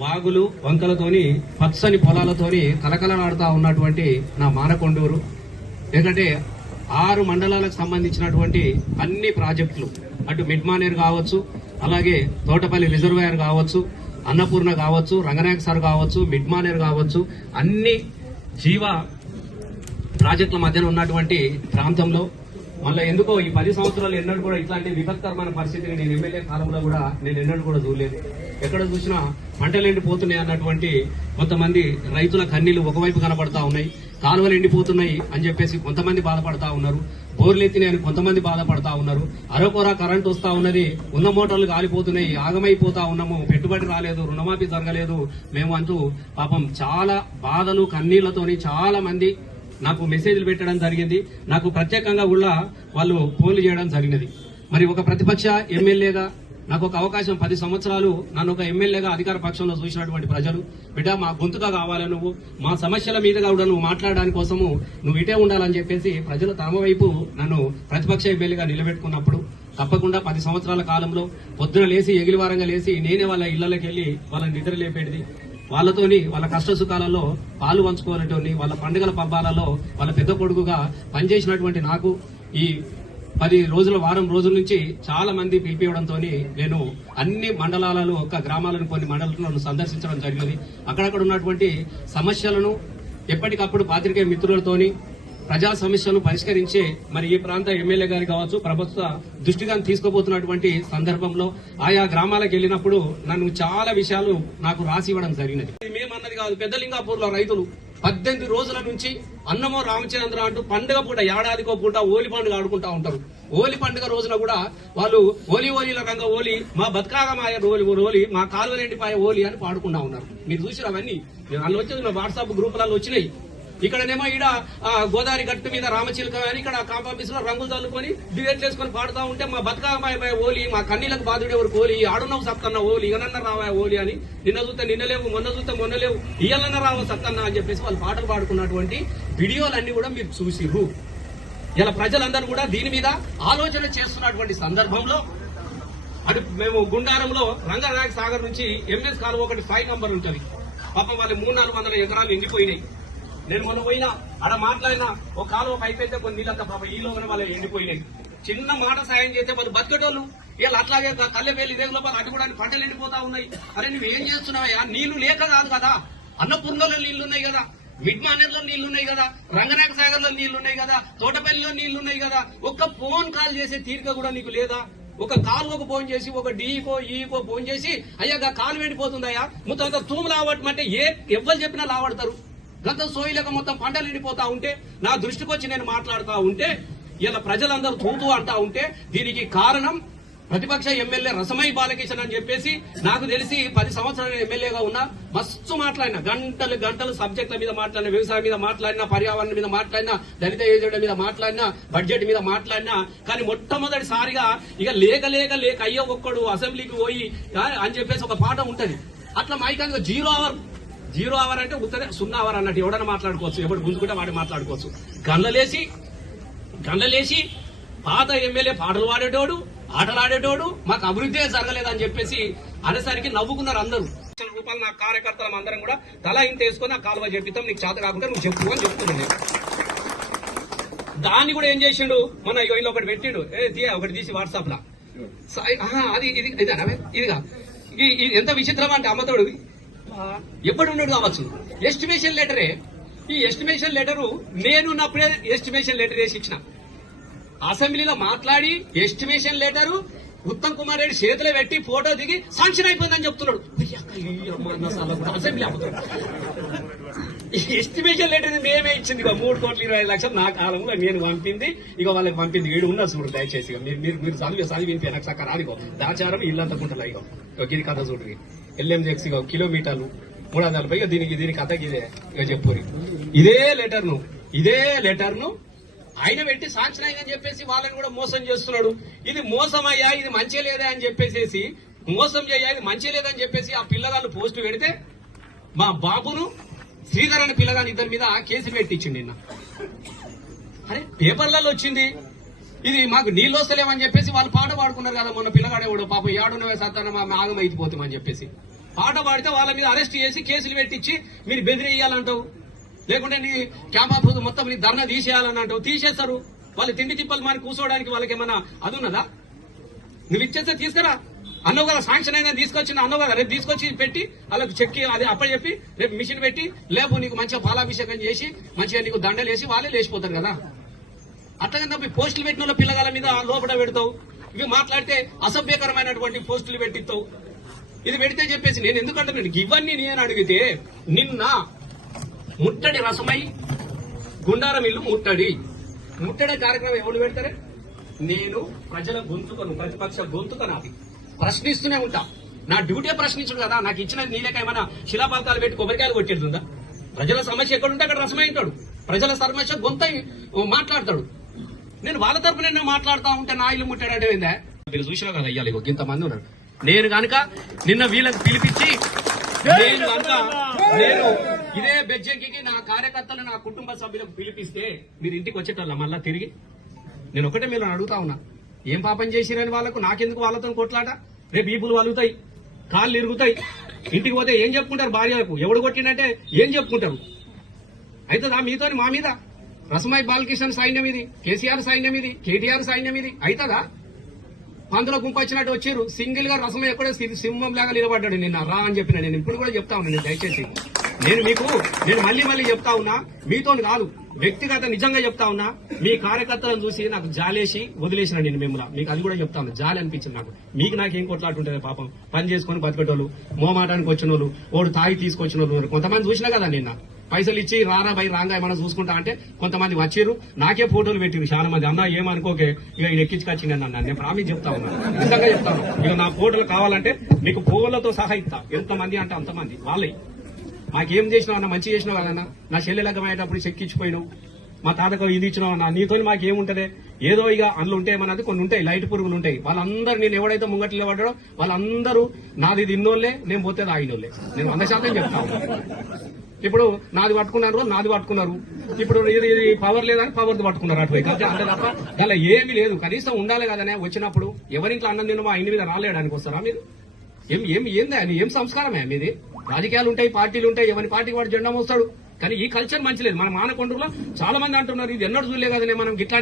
వాగులు వంకలతోని పచ్చని పొలాలతోని కలకలలాడుతూ ఉన్నటువంటి నా మానకొండూరు. ఎందుకంటే ఆరు మండలాలకు సంబంధించినటువంటి అన్ని ప్రాజెక్టులు అటు మిడ్ మానేర్ కావచ్చు అలాగే తోటపల్లి రిజర్వాయర్ కావచ్చు అన్నపూర్ణ కావచ్చు రంగనాయక సార్ కావచ్చు మిడ్మానేర్ కావచ్చు అన్ని జీవ ప్రాజెక్టుల మధ్యన ఉన్నటువంటి ప్రాంతంలో మళ్ళీ ఎందుకో ఈ పది సంవత్సరాలు ఎన్నడూ కూడా ఇట్లాంటి విపత్కరమైన పరిస్థితిని నేను ఎమ్మెల్యే కాలంలో కూడా నేను ఎన్నడూ కూడా చూడలేదు. ఎక్కడ చూసినా పంటలు ఎండిపోతున్నాయి అన్నటువంటి కొంతమంది రైతుల కన్నీళ్ళు ఒకవైపు కనపడతా ఉన్నాయి. కాలువలు ఎండిపోతున్నాయి అని చెప్పేసి కొంతమంది బాధపడతా ఉన్నారు. బోర్లు ఎత్తినాయని అని కొంతమంది బాధపడతా ఉన్నారు. అరకొరా కరెంట్ వస్తా ఉన్నది. ఉన్న మోటార్లు కాలిపోతున్నాయి ఆగమైపోతా ఉన్నాము. పెట్టుబడి రాలేదు. రుణమాఫీ జరగలేదు. మేము అంటూ పాపం చాలా బాధలు కన్నీళ్ళతోని చాలా మంది నాకు మెసేజ్లు పెట్టడం జరిగింది. నాకు ప్రత్యేకంగా కూడా వాళ్ళు ఫోన్లు చేయడం జరిగినది. మరి ఒక ప్రతిపక్ష ఎమ్మెల్యేగా నాకు ఒక అవకాశం పది సంవత్సరాలు నన్ను ఒక ఎమ్మెల్యేగా అధికార పక్షంలో చూసినటువంటి ప్రజలు బిడ్డ మా గొంతుగా కావాలి నువ్వు? మా సమస్యల మీదుగా కూడా నువ్వు మాట్లాడడానికి కోసము నువ్వు ఇటే ఉండాలని చెప్పేసి ప్రజలు తమ వైపు నన్ను ప్రతిపక్ష ఎమ్మెల్యేగా నిలబెట్టుకున్నప్పుడు తప్పకుండా పది సంవత్సరాల కాలంలో పొద్దున లేచి ఎగిలివారంగా లేచి నేనే వాళ్ళ ఇళ్ళలోకి వెళ్ళి వాళ్ళని నిద్ర లేపేది వాళ్ళతోని వాళ్ళ కష్ట సుఖాలలో పాలు పంచుకోవాలంటే వాళ్ళ పండుగల పబ్బాలలో వాళ్ళ పెద్ద కొడుకుగా పనిచేసినటువంటి నాకు ఈ పది రోజుల వారం రోజుల నుంచి చాలా మంది పిలిపివ్వడంతో నేను అన్ని మండలాలలో ఒక గ్రామాలను కొన్ని మండలాలను సందర్శించడం జరిగింది. అక్కడక్కడ ఉన్నటువంటి సమస్యలను ఎప్పటికప్పుడు పాత్రికేయ మిత్రులతోని ప్రజా సమస్యలను పరిష్కరించే మరి ఈ ప్రాంత ఎమ్మెల్యే గారు కావచ్చు ప్రభుత్వ దృష్టిగా తీసుకోబోతున్నటువంటి సందర్భంలో ఆయా గ్రామాలకు వెళ్ళినప్పుడు నన్ను చాలా విషయాలు నాకు రాసి ఇవ్వడం జరిగినది. ఇది మేమన్నది కాదు పెద్దలింగాపూర్లో రైతులు పద్దెనిమిది రోజుల నుంచి అన్నమో రామచంద్ర అంటూ పండుగ పూట ఏడాదికో పూట ఓలి పండుగ ఆడుకుంటా ఉంటారు. ఓలి పండుగ రోజున కూడా వాళ్ళు ఓలి ఓలి రంగ ఓలి మా బతకాగమాయ రోలి రోలి మా కాలువ ఓలి అని పాడుకుంటా ఉన్నారు. మీరు చూసిన అవన్నీ? వాళ్ళు వచ్చేది వాట్సాప్ గ్రూపులలో వచ్చినాయి. ఇక్కడనేమో ఈడ గోదావరి గట్టు మీద రామచిలుక అని ఇక్కడ కాంపాఫీస్లో రంగులు చల్లుకొని డివేట్ చేసుకొని పాడుతా ఉంటే మా బతుకామాయ ఓలి మా కన్నీలకు బాధుడే ఎవరు ఓలి ఆడున్నావు సత్తన్న ఓలి ఇగనన్న రావా ఓలి అని నిన్న చూస్తే నిన్న లేవు మొన్న చూస్తే మొన్న లేవు ఇయ్యాలన్న రావు సత్తన్న అని చెప్పేసి వాళ్ళు పాటలు పాడుకున్నటువంటి వీడియోలన్నీ కూడా మీరు చూసిర్రు. ఇలా ప్రజలందరూ కూడా దీని మీద ఆలోచన చేస్తున్నటువంటి సందర్భంలో అటు మేము గుండారంలో రంగనాయక సాగర్ నుంచి ఎంఎస్ కాలువ ఒకటి ఫైవ్ నంబర్ ఉంటుంది. పాపం వాళ్ళు మూడు నాలుగు వందల ఎకరాలు ఎండిపోయినాయి. నేను మొన్న పోయినా ఆడ మాట్లాడినా ఒక కాలువ పైపు అయితే కొన్ని నీళ్ళంతా పాపం ఈ లోపల వాళ్ళు ఎండిపోయినాయి. చిన్న మాట సాయం చేస్తే వాళ్ళు బతికేటోళ్ళు వీళ్ళు అట్లాగే కళ్ళె ఇదే లోపల అటు కూడా పంటలు ఎండిపోతా ఉన్నాయి. అరే నువ్వు ఏం చేస్తున్నావయ్యా నీళ్ళు లేక కాదు కదా. అన్నపూర్ణలో నీళ్ళు ఉన్నాయి కదా. మిడ్ మానేర్లో నీళ్ళు ఉన్నాయి కదా. రంగనాయక సాగర్లో నీళ్ళు ఉన్నాయి కదా. తోటపల్లిలో నీళ్ళు ఉన్నాయి కదా. ఒక్క ఫోన్ కాల్ చేసే తీరిక కూడా నీకు లేదా? ఒక కాలువకు ఫోన్ చేసి ఒక డీకో ఈకో ఫోన్ చేసి అయ్యా కాలు వెళ్ళిపోతుందయ్యా మొత్తం తూము లావటం అంటే ఏ ఎవ్వరు చెప్పినా లావడతారు. గత సోయిలక మొత్తం పంటలు ఎండిపోతా ఉంటే నా దృష్టికి వచ్చి నేను మాట్లాడుతూ ఉంటే ఇలా ప్రజలందరూ తూతూ అంటా ఉంటే దీనికి కారణం ప్రతిపక్ష ఎమ్మెల్యే రసమై బాలకిషన్ అని చెప్పేసి నాకు తెలిసి పది సంవత్సరాలు ఎమ్మెల్యేగా ఉన్నా మస్తు మాట్లాడిన గంటలు గంటలు సబ్జెక్టుల మీద మాట్లాడిన వ్యవసాయం మీద మాట్లాడినా పర్యావరణం మీద మాట్లాడినా దళిత యోజన మీద మాట్లాడినా బడ్జెట్ మీద మాట్లాడినా కానీ మొట్టమొదటిసారిగా ఇక లేక లేక లేక అయ్యో ఒక్కడు అసెంబ్లీకి పోయి అని చెప్పేసి ఒక పాట ఉంటది. అట్లా మైకంగా జీరో అవర్ జీరో అవర్ అంటే ఉత్తరే సున్నా అవర్ అన్నట్టు ఎవడన్నా మాట్లాడుకోవచ్చు ఎవడు గుంజుకుంటే వాడు మాట్లాడుకోవచ్చు. గండ్లలేసి గండ్లలేసి పాత ఎమ్మెల్యే పాటలు పాడేటోడు ఆటలు ఆడేటోడు మాకు అభివృద్ధి జరగలేదని చెప్పేసి అనేసరికి నవ్వుకున్నారు అందరూ. లక్షల రూపాయలు నా కార్యకర్తలం అందరం కూడా తల ఇంత వేసుకొని ఆ కాలువ చెప్పిస్తాం నీకు చేత కాకుండా నువ్వు చెప్పు అని చెప్తున్నాను దాన్ని కూడా ఏం చేసిండు? మన ఇగో ఇలా ఒకటి పెట్టిండు. ఏ తీయ ఒకటి తీసి వాట్సాప్ లా అది ఇది ఇదిగా. ఇది ఎంత విచిత్రం అంటే అమ్మతోడు ఎప్పుడు ఉండడు కావచ్చు ఎస్టిమేషన్ లెటరే ఈ ఎస్టిమేషన్ లెటరు నేనున్నప్పుడే ఎస్టిమేషన్ లెటర్ వేసి ఇచ్చిన. అసెంబ్లీలో మాట్లాడి ఎస్టిమేషన్ లెటరు ఉత్తమ్ కుమార్ రెడ్డి చేతిలో పెట్టి ఫోటో దిగి శాంక్షన్ అయిపోయిందని చెప్తున్నాడు. ఈ అసెంబ్లీ ఎస్టిమేషన్ లెటర్ మేమే ఇచ్చింది ఇక మూడు కోట్ల ఇరవై ఐదు లక్షలు నా కాలంలో నేను పంపింది. ఇక వాళ్ళకి పంపింది వీడు ఉన్న చూడు దయచేసి ఇక మీరు మీరు చదివి చదివి నాకు సక్క రాదు దాచారం ఇల్లంతా కుంటలా ఇగో. ఇది కథ చూడు. ఎల్ఎం జెక్స్ కిలోమీటర్లు మూడు వందల నలభై దీనికి దీనికి దీని కథ ఇదే ఇక చెప్పురి ఇదే లెటర్ను ఇదే లెటర్ను ఆయన పెట్టి సాంక్షన్ చెప్పేసి వాళ్ళని కూడా మోసం చేస్తున్నాడు. ఇది మోసం అయ్యా ఇది మంచి లేదా అని చెప్పేసి మోసం చేయ ఇది మంచి లేదని చెప్పేసి ఆ పిల్లగాళ్ళు పోస్ట్ పెడితే మా బాబును శ్రీధర్ అనే పిల్లగాని ఇద్దరి మీద కేసు పెట్టించింది నిన్న. అరే పేపర్లలో వచ్చింది. ఇది మాకు నీళ్ళు వస్తలేమని చెప్పేసి వాళ్ళు పాట పాడుకున్నారు కదా మొన్న పిల్లగాడే కూడా పాపం ఏడున్నవే సత్తాన మా అయిపోతామని చెప్పేసి. పాట పాడితే వాళ్ళ మీద అరెస్ట్ చేసి కేసులు పెట్టించి మీరు బెదిరేయాలంటావు? లేకుంటే నీ క్యాంప్ ఆఫ్ మొత్తం నీ ధర్నా తీసేయాలని అంటావు? తీసేస్తారు. వాళ్ళు తిండి తిప్పలు మారి కూర్చోవడానికి వాళ్ళకి ఏమన్నా అది ఉన్నదా? నువ్వు ఇచ్చేస్తే తీసుకురా. అన్నో కదా శాంక్షన్ అయినా తీసుకొచ్చిన అన్నో కదా రేపు తీసుకొచ్చి పెట్టి వాళ్ళకి చెక్కి అది అప్పచెప్పి రేపు మిషన్ పెట్టి లేపు నీకు మంచిగా పాలాభిషేకం చేసి మంచిగా నీకు దండలు వేసి వాళ్ళే లేచిపోతారు కదా. అట్లాగే తప్ప పోస్టులు పెట్టిన వాళ్ళ పిల్లగాల మీద లోపల పెడతావు. ఇవి మాట్లాడితే అసభ్యకరమైనటువంటి పోస్టులు పెట్టిస్తావు. ఇది పెడితే చెప్పేసి నేను ఎందుకంటే నేను ఇవన్నీ నేను అడిగితే నిన్న ముట్టడి రసమై గుండారం ఇల్లు ముట్టడి. ముట్టడి కార్యక్రమం ఎవరు పెడతారే? నేను ప్రజల గొంతుకను ప్రతిపక్ష గొంతుక నాది ప్రశ్నిస్తూనే ఉంటా. నా డ్యూటీ ప్రశ్నించడు కదా నాకు ఇచ్చిన నీలేక ఏమైనా శిలాపాలకాలు పెట్టి కొబ్బరికాయలు కొట్టేస్తుందా? ప్రజల సమస్య ఎక్కడుంటే అక్కడ రసమై ఉంటాడు. ప్రజల సమస్య గొంత మాట్లాడతాడు. నేను వాళ్ళ తరపున నేను మాట్లాడుతా ఉంటే నా ఇల్లు ముట్టాడంటే ఏందా? మీరు చూసినా కదా అయ్యాలి ఇంతమంది ఉన్నారు. నేను గనుక నిన్న వీళ్ళకి పిలిపించి నేను నేను ఇదే బెజ్జెక్కి నా కార్యకర్తలు నా కుటుంబ సభ్యులకు పిలిపిస్తే మీరు ఇంటికి వచ్చేటోళ్ళ మళ్ళా తిరిగి? నేను ఒకటే మీరు అడుగుతా ఉన్నా. ఏం పాపం చేసిరని వాళ్ళకు? నాకెందుకు వాళ్ళతో కొట్లాట? రేపు ఈపులు వలుగుతాయి కాళ్ళు ఇరుగుతాయి. ఇంటికి పోతే ఏం చెప్పుకుంటారు భార్యలకు? ఎవడు కొట్టిండంటే ఏం చెప్పుకుంటారు? అవుతుందా మీతోని మా మీద? రసమాయి బాలకృష్ణ సైన్యం ఇది కేసీఆర్ సైన్యం ఇది కేటీఆర్ సైన్యం ఇది అవుతుందా పందుల గుంపు వచ్చినట్టు వచ్చారు. సింగిల్గా రసం ఎక్కడో సింహం లాగా నిలబడ్డాడు. నిన్న రా అని చెప్పిన నేను ఇప్పుడు కూడా చెప్తా ఉన్నా నేను దయచేసి. నేను మీకు నేను మళ్ళీ మళ్ళీ చెప్తా ఉన్నా మీతో కాదు వ్యక్తిగత నిజంగా చెప్తా ఉన్నా మీ కార్యకర్తలను చూసి నాకు జాలేసి వదిలేసిన నేను మిమ్మల్ని. మీకు అది కూడా చెప్తా ఉన్నా. జాలి అనిపించింది నాకు. మీకు నాకేం కొట్లాడుతుంటుంది పాపం. పని చేసుకొని బతికేటోళ్ళు మోమాటానికి వచ్చిన వాళ్ళు ఓడు తాగి తీసుకొచ్చిన వాళ్ళు కొంతమంది చూసినా కదా నిన్న. పైసలు ఇచ్చి రారా బై రాంగా ఏమైనా చూసుకుంటా అంటే కొంతమంది వచ్చిర్రు నాకే ఫోటోలు పెట్టిరు చాలా మంది అన్న ఏమనుకోకే? ఇక ఇది ఎక్కించుకొచ్చింది అన్న నేను ప్రామిస్ చెప్తా ఉన్నాను నిజంగా చెప్తాను ఇక నా ఫోటోలు కావాలంటే మీకు ఫోన్లతో సహా ఇస్తా. ఎంతమంది అంటే అంతమంది. వాళ్ళే. మాకేం చేసినావు అన్న? మంచి చేసినావు కదన్నా నా చెల్లెలగ్గమయ్యేటప్పుడు చెక్కిచ్చిపోయినావు మా తాతకు ఇది ఇచ్చినావు అన్న. నీతో మాకేముంటదే? ఏదో ఇక అందులో ఉంటాయి మనది కొన్ని ఉంటాయి లైట్ పురుగులు ఉంటాయి. వాళ్ళందరూ నేను ఎవడైతే ముంగట్లో పడ్డాడో వాళ్ళందరూ నాది తిన్నోళ్ళే నేను పోతే తాగినోళ్ళే నేను వంద శాతం చెప్తాను ఇప్పుడు నాది పట్టుకున్నారు నాది పట్టుకున్నారు. ఇప్పుడు ఇది ఇది పవర్ లేదని పవర్ పట్టుకున్నారు అటువైపు. అంతే అంతే తప్ప అలా ఏమీ లేదు. కనీసం ఉండాలి కదనే వచ్చినప్పుడు ఎవరింట్లో అన్నం తిన్న మా ఇంటి మీద రాలేయడానికి వస్తారా మీరు? ఏం ఏం ఏందా ఏం సంస్కారమే మీది? రాజకీయాలు ఉంటాయి పార్టీలు ఉంటాయి ఎవరి పార్టీకి వాడు జెండా మోస్తాడు. కానీ ఈ కల్చర్ మంచి లేదు మన మానకొండలో చాలా మంది అంటున్నారు ఇది ఎన్నడూ చూడలే కదనే మనం గిట్లా